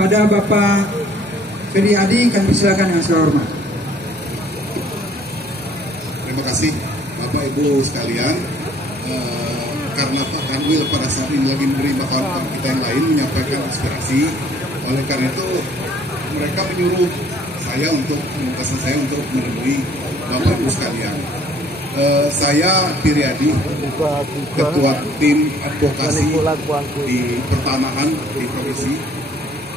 kepada Bapak Ferry Adi, kami silakan yang saya hormat. Terima kasih Bapak Ibu sekalian. Karena Pak Kanwil pada saat ini lagi menerima kawan-kawan kita yang lain menyampaikan aspirasi, oleh karena itu mereka menyuruh saya untuk menemui Bapak Ibu sekalian. Saya Piryadi, Ketua Tim Advokasi di Pertanahan di Provinsi.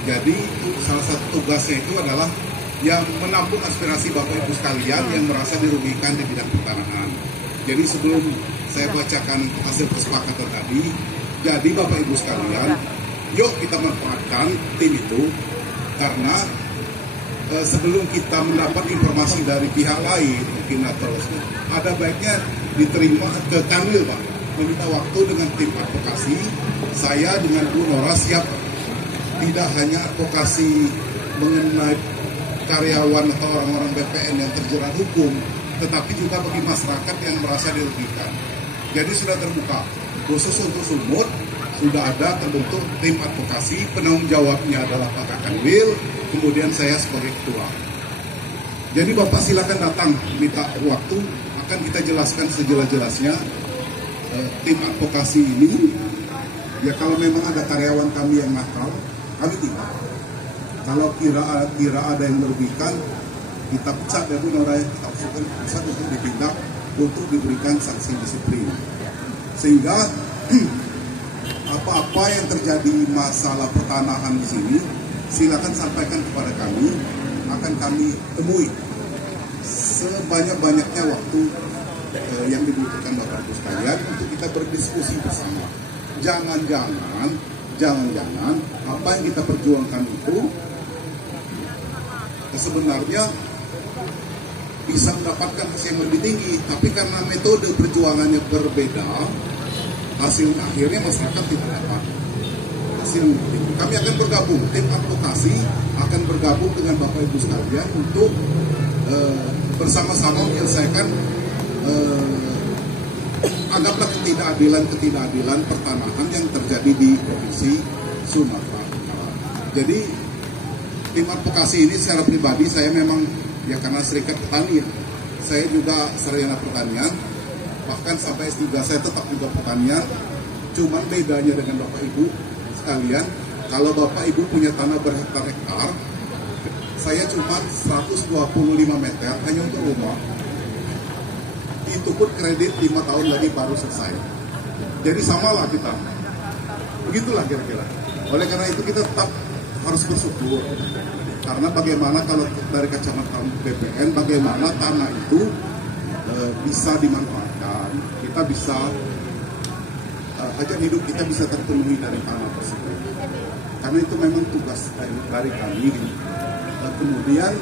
Jadi salah satu tugasnya itu adalah yang menampung aspirasi Bapak Ibu sekalian yang merasa dirugikan di bidang pertanahan. Jadi sebelum saya bacakan hasil kesepakatan tadi, jadi Bapak Ibu sekalian, yuk kita manfaatkan tim itu, karena sebelum kita mendapat informasi dari pihak lain, mungkin atau ada baiknya diterima ke Kanwil, Pak, meminta waktu dengan tim advokasi. Saya dengan Bu Nora siap tidak hanya advokasi mengenai karyawan atau orang-orang BPN yang terjerat hukum, tetapi juga bagi masyarakat yang merasa dirugikan. Jadi sudah terbuka, khusus untuk Sumut sudah ada terbentuk tim advokasi, penanggung jawabnya adalah Pak Kanwil, kemudian saya sebagai ketua. Jadi Bapak silakan datang, minta waktu, akan kita jelaskan sejelas-jelasnya. Tim advokasi ini, ya kalau memang ada karyawan kami yang nakal, kami tinggal. Kalau kira ada yang merugikan, kita pecat ya Bu Nora, kita usulkan pusat untuk ditindak, untuk diberikan sanksi disiplin. Sehingga apa-apa yang terjadi masalah pertanahan di sini, silakan sampaikan kepada kami, akan kami temui sebanyak-banyaknya waktu yang dibutuhkan Bapak Ibu sekalian untuk kita berdiskusi bersama. Jangan-jangan apa yang kita perjuangkan itu sebenarnya bisa mendapatkan hasil yang lebih tinggi, tapi karena metode perjuangannya berbeda, hasil akhirnya masyarakat tidak dapat hasil. Kami akan bergabung, tim advokasi akan bergabung dengan Bapak Ibu sekalian untuk bersama-sama menyelesaikan anggaplah ketidakadilan pertanahan yang terjadi di Provinsi Sumatera Utara. Jadi tim advokasi ini secara pribadi saya memang ya karena serikat petani, saya juga sarjana pertanian, bahkan sampai S3 saya tetap juga pertanian. Cuman bedanya dengan Bapak Ibu sekalian, kalau Bapak Ibu punya tanah berhektar-hektar, saya cuma 125 meter hanya untuk rumah. Itu pun kredit 5 tahun lagi baru selesai. Jadi samalah kita. Begitulah kira-kira. Oleh karena itu kita tetap harus bersyukur. Karena bagaimana kalau dari kacamata BPN, bagaimana tanah itu bisa dimanfaatkan, kita bisa hajat hidup kita bisa terpenuhi dari tanah tersebut. Karena itu memang tugas dari kami. Kemudian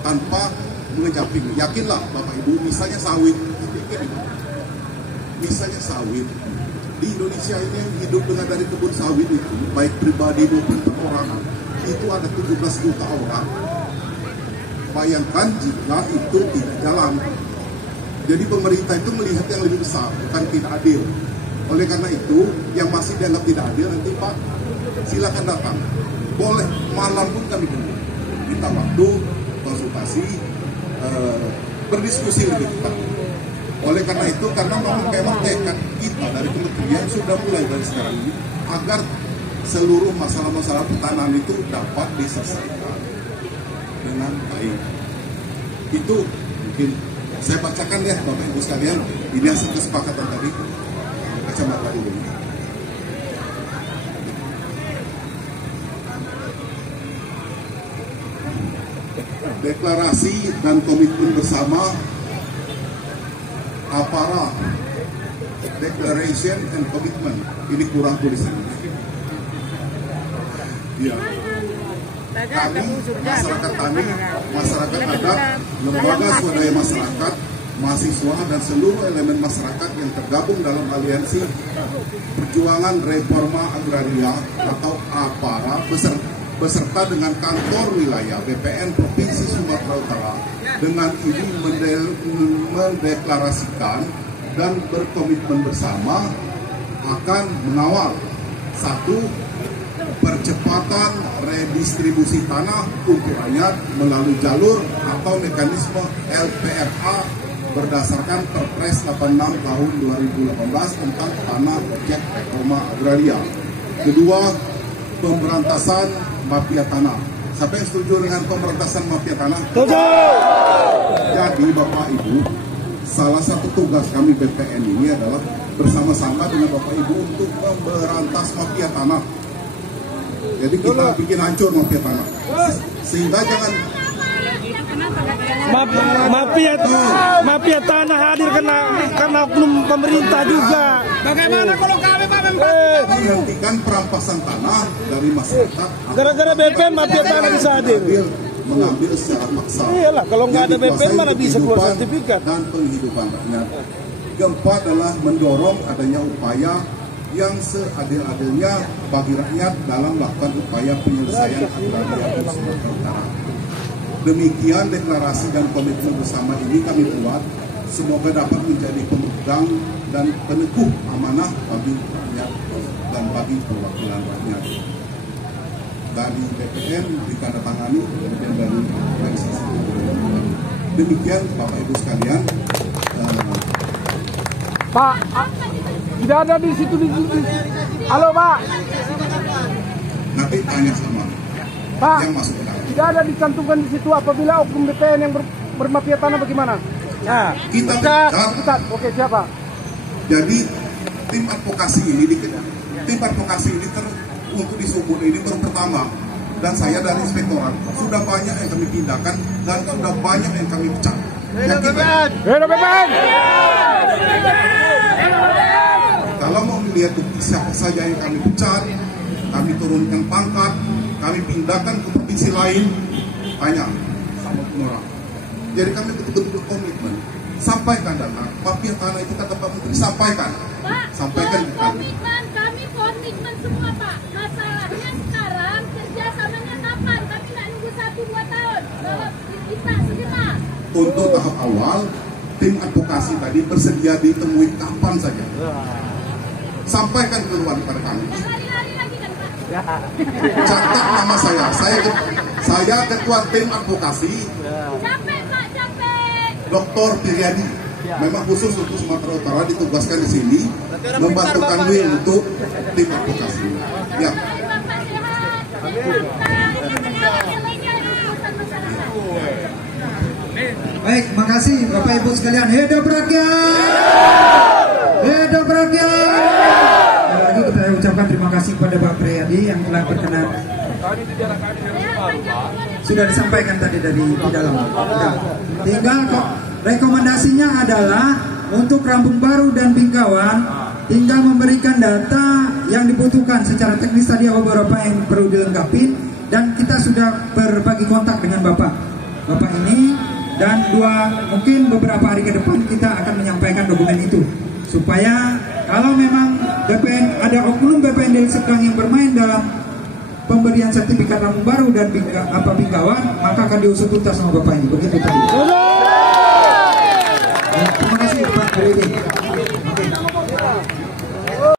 tanpa mengejamping, yakinlah Bapak Ibu, misalnya sawit, di Indonesia ini yang hidup dengan dari kebun sawit itu, baik pribadi maupun perorangan, itu ada 17 juta orang. Bayangkan jika itu tidak jalan. Jadi pemerintah itu melihat yang lebih besar, bukan tidak adil. Oleh karena itu, yang masih dianggap tidak adil, nanti Pak, silakan datang. Boleh, malam pun kami tunggu. Minta waktu, konsultasi, berdiskusi lebih cepat. Oleh karena itu, karena memang tekad kita dari kementerian sudah mulai dari sekarang ini, agar seluruh masalah-masalah pertanahan itu dapat diselesaikan dengan baik. Itu mungkin saya bacakan ya Bapak Ibu sekalian, ini hasil kesepakatan tadi kacamata ini. Deklarasi dan komitmen bersama APARA, Declaration and Commitment, ini kurang tulisannya. Ya. Kami, masyarakat tani, masyarakat adat, lembaga swadaya masyarakat, mahasiswa, dan seluruh elemen masyarakat yang tergabung dalam aliansi Perjuangan Reforma Agraria atau APARA beserta dengan kantor wilayah BPN Provinsi Sumatera Utara dengan ini mendeklarasikan dan berkomitmen bersama akan mengawal satu percepatan redistribusi tanah untuk rakyat melalui jalur atau mekanisme LPRA berdasarkan Perpres 86 tahun 2018 tentang tanah objek reforma agraria. Kedua, pemberantasan mafia tanah. Siapa yang setuju dengan pemberantasan mafia tanah? Setuju. Jadi Bapak Ibu, salah satu tugas kami BPN ini adalah bersama-sama dengan Bapak Ibu untuk memberantas mafia tanah. Jadi kita bikin hancur mafia tanah. Sehingga jangan mafia tanah hadir karena oknum pemerintah juga. Bagaimana kalau kami menghentikan perampasan tanah dari masyarakat. Gara-gara BPN mafia tanah bisa hadir. Mengambil secara paksa. Iyalah, kalau nggak ada BPN mana bisa keluar sertifikat. Dan penghidupan rakyat. Keempat adalah mendorong adanya upaya yang seadil-adilnya bagi rakyat dalam melakukan upaya penyelesaian agraria di Sumatera Utara. Demikian deklarasi dan komitmen bersama ini kami buat, semoga dapat menjadi pemegang dan peneguh amanah bagi rakyat dan bagi perwakilan rakyat. Dari BPN ditandatangani, kemudian dari legislasi. Demikian Bapak Ibu sekalian. Pak, tidak ada di situ. Halo Pak. Nanti tanya sama Pak, yang masuk ke dalam. tidak ada dicantumkan di situ apabila oknum BPN yang bermafia tanah bagaimana? Nah, Kita Ustaz. Oke, siapa? Jadi tim advokasi ini untuk di Sumut ini baru pertama, dan saya dari inspektorat sudah banyak yang kami pindahkan dan sudah banyak yang kami pecat. Kalau mau melihat bukti siapa saja yang kami pecat, kami turunkan pangkat, kami pindahkan ke provinsi lain, tanya sama orang. Jadi kami betul-betul komitmen. Sampaikan data, mafia tanah itu kata Pak Menteri, sampaikan. Pak, Sampaikan ke kami. kami komitmen semua Pak. Masalahnya sekarang kerjasamanya kapan? Kami nggak nunggu 1-2 tahun. Kalau kita segera. Untuk tahap awal, tim advokasi tadi bersedia ditemui kapan saja. Sampaikan keluhan kepada kami. Lari-lari lagi kan Pak? Catat nama saya ketua tim advokasi. Capek Pak, capek. Dr. Piryadi, memang khusus untuk Sumatera Utara ditugaskan di sini membantu kami untuk tim advokasi. Ya. Bapak sehat. Yang lainnya urusan masyarakat. Baik, makasih Bapak Ibu sekalian. Hidup rakyat! Hidup rakyat! Sekali lagi kita ucapkan terima kasih kepada Pak Priyadi yang telah berkenan. Sudah disampaikan tadi dari di dalam. Ya. Tinggal kok rekomendasinya adalah untuk Rambung Baru dan Bingkawan tinggal memberikan data yang dibutuhkan secara teknis tadi beberapa yang perlu dilengkapi, dan kita sudah berbagi kontak dengan Bapak ini, dan mungkin beberapa hari ke depan kita akan menyampaikan dokumen itu supaya kalau memang BPN ada oknum BPN Deli Serdang yang bermain dalam pemberian sertifikat Rambung Baru dan Bingkawan, maka akan diusut tuntas sama Bapak ini. Begitu tadi. Terima kasih Pak Priyadi.